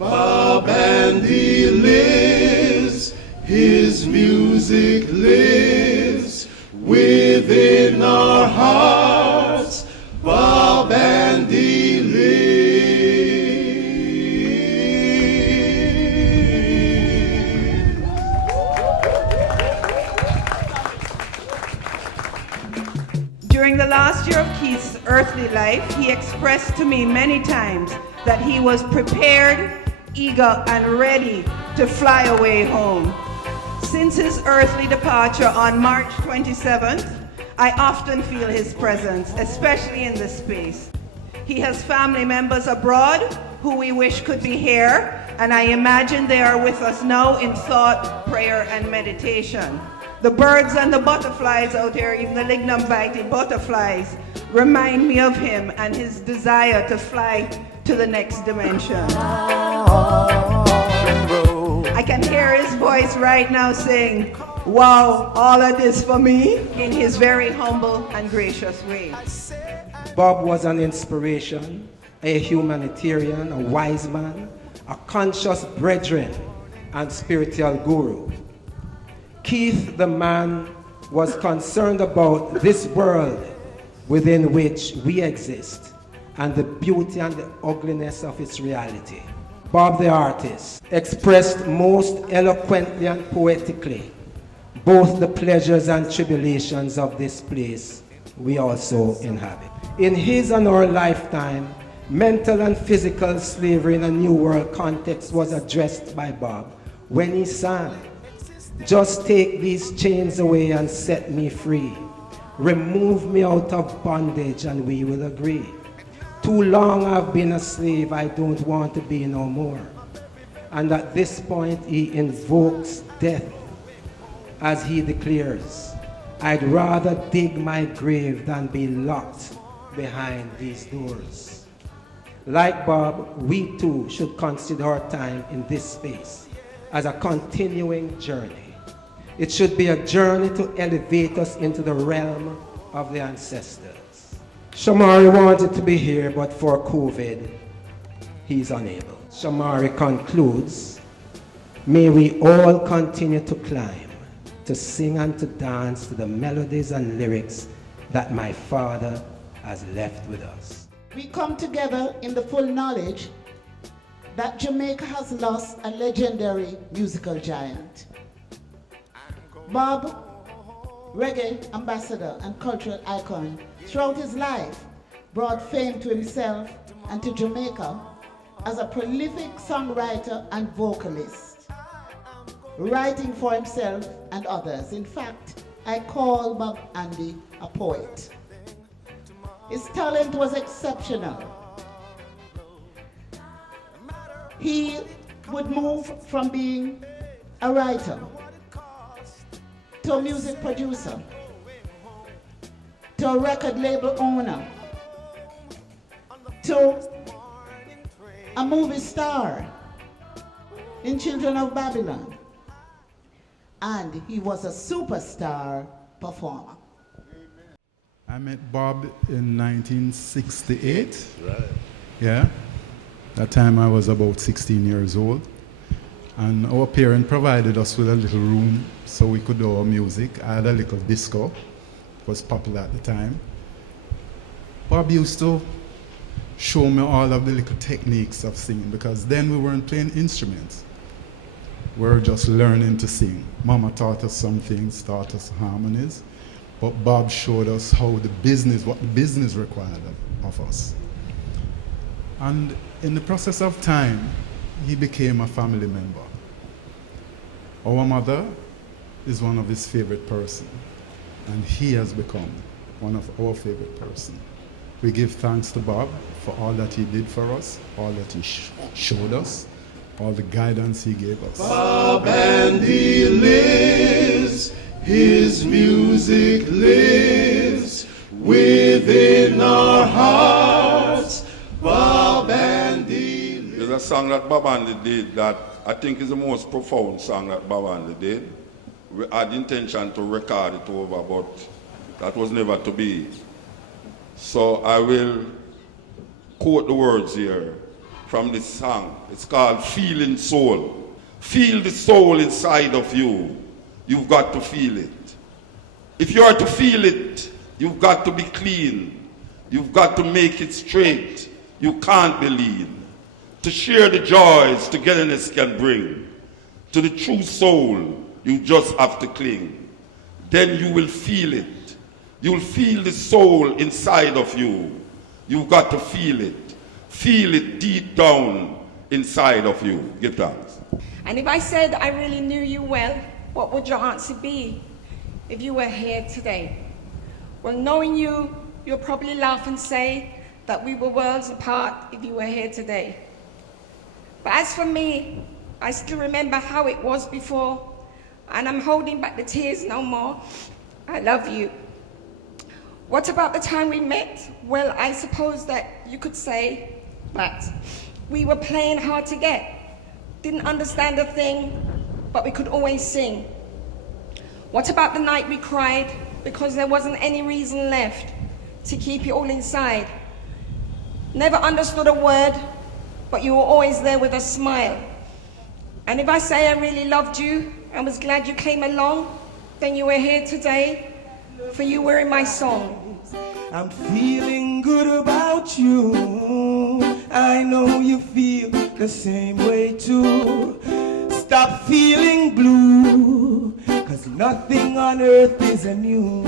Bob Andy lives, his music lives within our hearts. Bob Andy lives. During the last year of Keith's earthly life, he expressed to me many times that he was prepared, eager, and ready to fly away home. Since his earthly departure on March 27th, I often feel his presence, especially in this space. He has family members abroad who we wish could be here, and I imagine they are with us now in thought, prayer, and meditation. The birds and the butterflies out there, even the lignum-biting butterflies, remind me of him and his desire to fly to the next dimension. I can hear his voice right now saying, "Wow, all of this for me," in his very humble and gracious way. Bob was an inspiration, a humanitarian, a wise man, a conscious brethren, and spiritual guru. Keith, the man, was concerned about this world within which we exist and the beauty and the ugliness of its reality. Bob the artist expressed most eloquently and poetically both the pleasures and tribulations of this place we also inhabit. In his and our lifetime, mental and physical slavery in a New World context was addressed by Bob when he sang, "Just take these chains away and set me free. Remove me out of bondage and we will agree. Too long I've been a slave, I don't want to be no more." And at this point he invokes death as he declares, "I'd rather dig my grave than be locked behind these doors." Like Bob, we too should consider our time in this space as a continuing journey. It should be a journey to elevate us into the realm of the ancestors. Shamari wanted to be here, but for COVID, he's unable. Shamari concludes, "May we all continue to climb, to sing and to dance to the melodies and lyrics that my father has left with us." We come together in the full knowledge that Jamaica has lost a legendary musical giant. Bob, reggae ambassador and cultural icon, throughout his life brought fame to himself and to Jamaica as a prolific songwriter and vocalist, writing for himself and others. In fact, I call Bob Andy a poet. His talent was exceptional. He would move from being a writer to a music producer, to a record label owner, to a movie star in Children of Babylon. And he was a superstar performer. I met Bob in 1968. Right. Yeah. That time I was about 16 years old. And our parent provided us with a little room so we could do our music. I had a little disco. It was popular at the time. Bob used to show me all of the little techniques of singing, because then we weren't playing instruments. We were just learning to sing. Mama taught us some things, taught us harmonies, but Bob showed us how what the business required of us. And in the process of time, he became a family member. Our mother is one of his favorite persons, and he has become one of our favorite persons. We give thanks to Bob for all that he did for us, all that he showed us, all the guidance he gave us. Bob Andy lives, his music lives within our hearts. Bob Andy lives. There's a song that Bob Andy did that I think is the most profound song that Bob Andy did. We had intention to record it over, but that was never to be. So I will quote the words here from this song. It's called Feeling Soul. Feel the soul inside of you. You've got to feel it. If you are to feel it, you've got to be clean. You've got to make it straight. You can't be lean. To share the joys togetherness can bring. To the true soul, you just have to cling. Then you will feel it. You'll feel the soul inside of you. You've got to feel it. Feel it deep down inside of you. Give thanks. And if I said I really knew you well, what would your answer be if you were here today? Well, knowing you, you'll probably laugh and say that we were worlds apart if you were here today. But as for me, I still remember how it was before, and I'm holding back the tears no more. I love you. What about the time we met? Well, I suppose that you could say that we were playing hard to get. Didn't understand a thing, but we could always sing. What about the night we cried because there wasn't any reason left to keep it all inside? Never understood a word, but you were always there with a smile. And if I say I really loved you and was glad you came along, then you were here today, for you were in my song. I'm feeling good about you. I know you feel the same way too. Stop feeling blue, 'cause nothing on earth is new.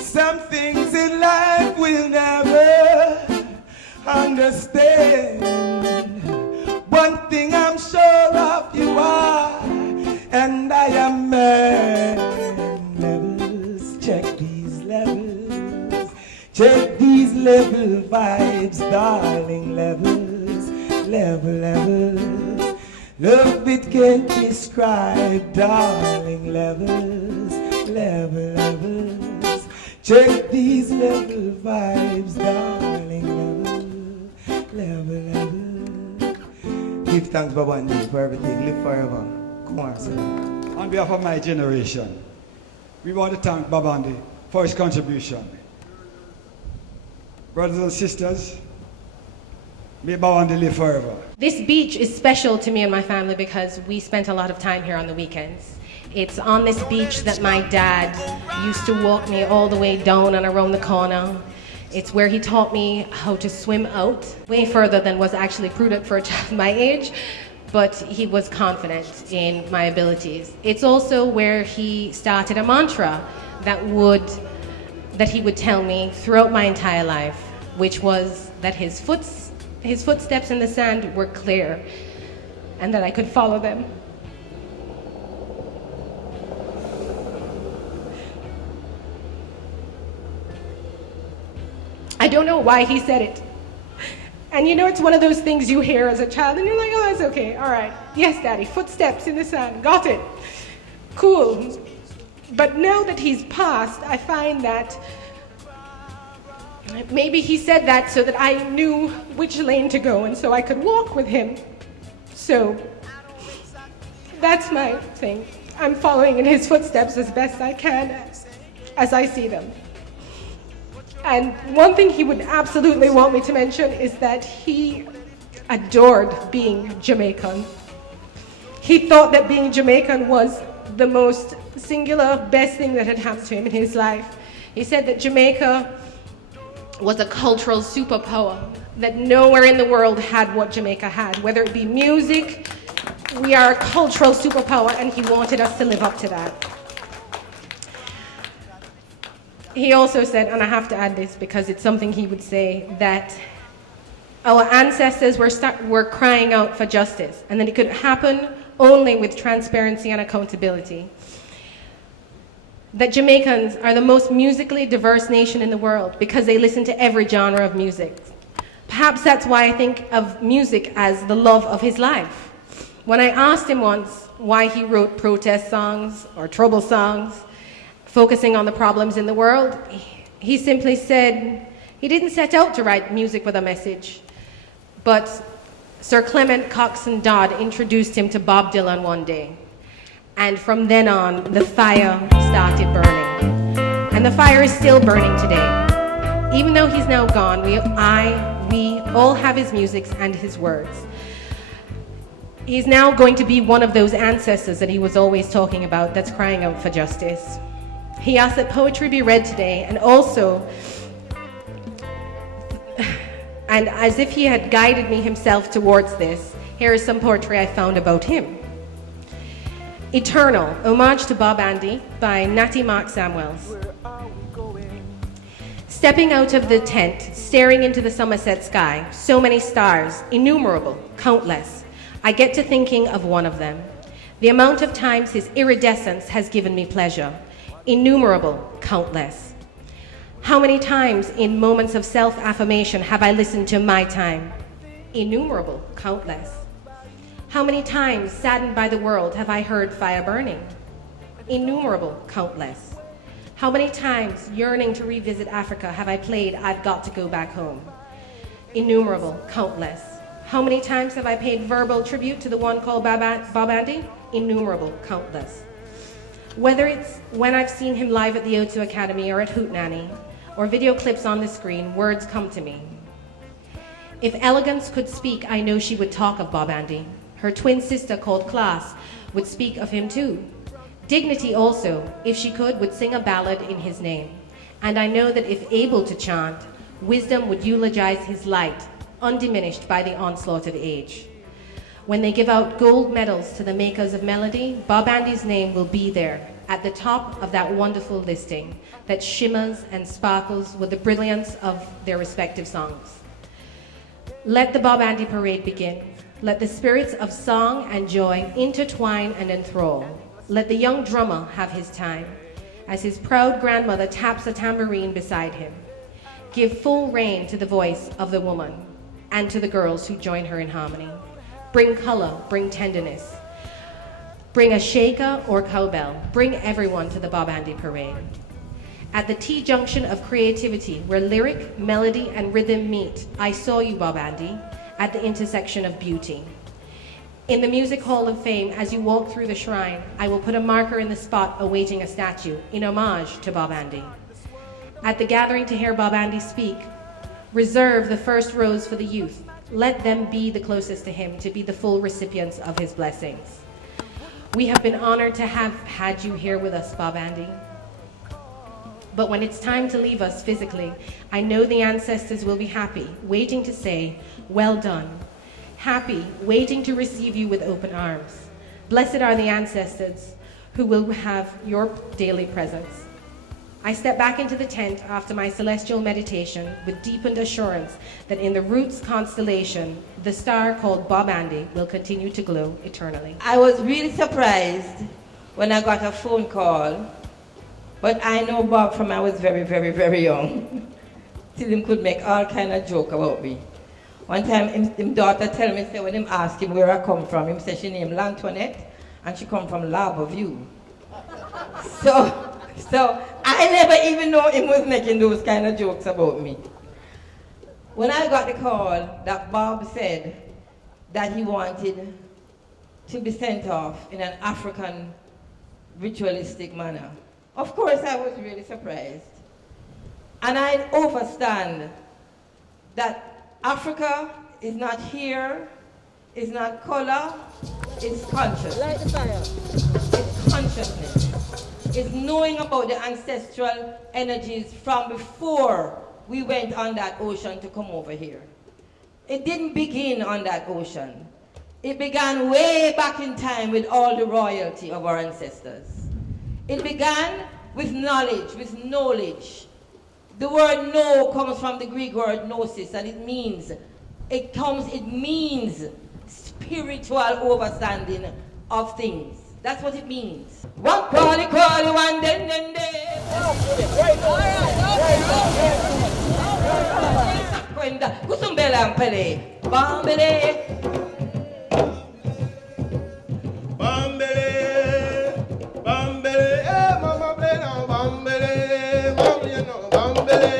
Some things in life we'll never understand. One thing I'm sure of, you are, and I am man. Levels, check these levels. Check these level vibes, darling. Levels, levels. Love it can't describe, darling. Levels, levels. Check these level vibes, darling. Level. Give thanks, Babandi, for everything. Live forever. Come on, sir. On behalf of my generation, we want to thank Babandi for his contribution. Brothers and sisters, may Babandi live forever. This beach is special to me and my family because we spent a lot of time here on the weekends. It's on this beach that my dad used to walk me all the way down and around the corner. It's where he taught me how to swim out, way further than was actually prudent for a child my age, but he was confident in my abilities. It's also where he started a mantra that he would tell me throughout my entire life, which was that his footsteps in the sand were clear and that I could follow them. I don't know why he said it. And you know, it's one of those things you hear as a child and you're like, oh, it's okay, all right. Yes, Daddy, footsteps in the sand, got it. Cool. But now that he's passed, I find that maybe he said that so that I knew which lane to go and so I could walk with him. So that's my thing. I'm following in his footsteps as best I can as I see them. And one thing he would absolutely want me to mention is that he adored being Jamaican. He thought that being Jamaican was the most singular, best thing that had happened to him in his life. He said that Jamaica was a cultural superpower, that nowhere in the world had what Jamaica had. Whether it be music, we are a cultural superpower, and he wanted us to live up to that. He also said, and I have to add this because it's something he would say, that our ancestors were crying out for justice, and that it could happen only with transparency and accountability. That Jamaicans are the most musically diverse nation in the world because they listen to every genre of music. Perhaps that's why I think of music as the love of his life. When I asked him once why he wrote protest songs or trouble songs, focusing on the problems in the world, he simply said he didn't set out to write music with a message, but Sir Clement Coxsone Dodd introduced him to Bob Dylan one day. And from then on, the fire started burning. And the fire is still burning today. Even though he's now gone, we all have his musics and his words. He's now going to be one of those ancestors that he was always talking about that's crying out for justice. He asked that poetry be read today, and also, and as if he had guided me himself towards this, here is some poetry I found about him. Eternal, homage to Bob Andy by Natty Mark Samuels. Stepping out of the tent, staring into the Somerset sky, so many stars, innumerable, countless. I get to thinking of one of them. The amount of times his iridescence has given me pleasure. Innumerable, countless. How many times in moments of self-affirmation have I listened to my time? Innumerable, countless. How many times, saddened by the world, have I heard fire burning? Innumerable, countless. How many times, yearning to revisit Africa, have I played I've Got to Go Back Home? Innumerable, countless. How many times have I paid verbal tribute to the one called Bob Andy? Innumerable, countless. Whether it's when I've seen him live at the O2 Academy or at Hootenanny, or video clips on the screen, words come to me. If elegance could speak, I know she would talk of Bob Andy. Her twin sister called Class would speak of him too. Dignity also, if she could, would sing a ballad in his name. And I know that if able to chant, wisdom would eulogize his light, undiminished by the onslaught of age. When they give out gold medals to the makers of melody, Bob Andy's name will be there at the top of that wonderful listing that shimmers and sparkles with the brilliance of their respective songs. Let the Bob Andy parade begin. Let the spirits of song and joy intertwine and enthrall. Let the young drummer have his time as his proud grandmother taps a tambourine beside him. Give full rein to the voice of the woman and to the girls who join her in harmony. Bring color, bring tenderness. Bring a shaker or cowbell. Bring everyone to the Bob Andy parade. At the T-junction of creativity, where lyric, melody, and rhythm meet, I saw you, Bob Andy, at the intersection of beauty. In the Music Hall of Fame, as you walk through the shrine, I will put a marker in the spot awaiting a statue, in homage to Bob Andy. At the gathering to hear Bob Andy speak, reserve the first rows for the youth. Let them be the closest to him, to be the full recipients of his blessings. We have been honored to have had you here with us, Bob Andy. But when it's time to leave us physically, I know the ancestors will be happy, waiting to say, well done. Happy, waiting to receive you with open arms. Blessed are the ancestors who will have your daily presence. I step back into the tent after my celestial meditation with deepened assurance that in the Roots constellation, the star called Bob Andy will continue to glow eternally. I was really surprised when I got a phone call, but I know Bob from I was very, very, very young. Till him could make all kind of joke about me. One time, him daughter tell me, say, when him ask him where I come from, him say she named Lantoinette, and she come from Lava View. So I never even know him was making those kind of jokes about me. When I got the call that Bob said that he wanted to be sent off in an African ritualistic manner, of course I was really surprised. And I understand that Africa is not here, is not color, it's consciousness. Light the fire. It's consciousness. It's knowing about the ancestral energies from before we went on that ocean to come over here. It didn't begin on that ocean. It began way back in time with all the royalty of our ancestors. It began with knowledge. The word know comes from the Greek word gnosis, and it means spiritual understanding of things. That's what it means. One call, one then. Kusumbela mpele, bambele. Bambele, mama plena, bambele, bambele.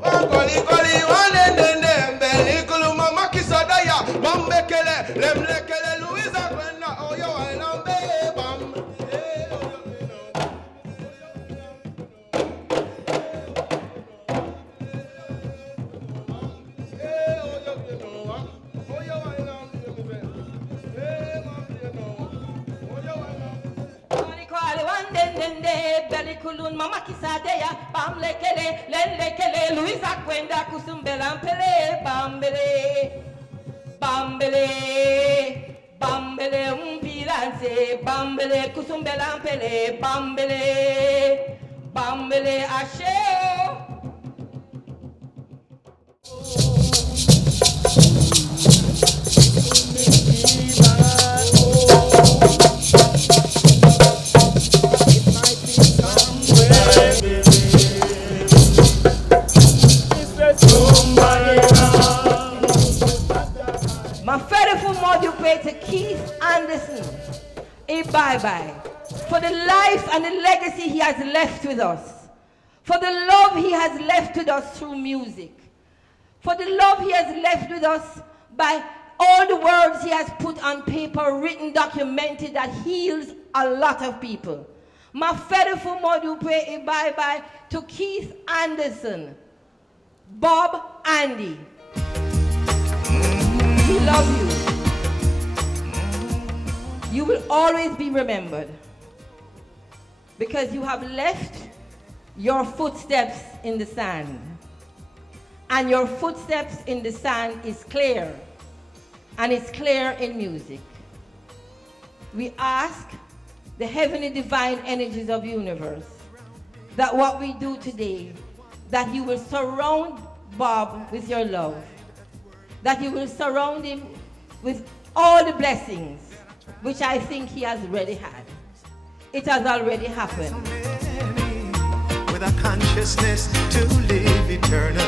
One call, one then, bele, kulu mama kisadaya, bambekele, lemlekele, Louisa Gwenna, oh yo, I love Bende, Beli Kulun, Mama Kisadea, Bam Lekele, Len Lekele, Louisa Gwenda, Kusumbelan Bambele, Bambele, Bambele, Umpilance, Bambele, Kusumbelan Bambele, Bambele, Ashe. My faithful mother pray to Keith Anderson, a bye-bye, for the life and the legacy he has left with us, for the love he has left with us through music, for the love he has left with us by all the words he has put on paper, written, documented, that heals a lot of people. My faithful mother pray a bye-bye to Keith Anderson, Bob Andy. We love you. You will always be remembered because you have left your footsteps in the sand. And your footsteps in the sand is clear. And it's clear in music. We ask the heavenly divine energies of the universe that what we do today, that you will surround Bob with your love, that you will surround him with all the blessings, which I think he has already had. It has already happened. With a consciousness to live eternally.